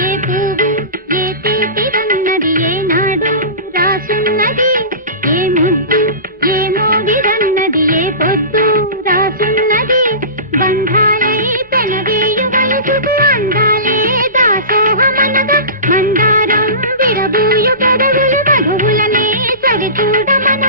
ఏ పువ్వు ఏ తీపిదన్నది ఏనాడు రాసున్నది, ఏ ముద్దు ఏ మోగిదన్నది ఏ పొద్దు రాసున్నది. బంధాలై పెనవేయు వయసుకు అందాలే దాసోహమనగా, మందారం విరబూయు పెదవులు మధువులనే సరిచూడమన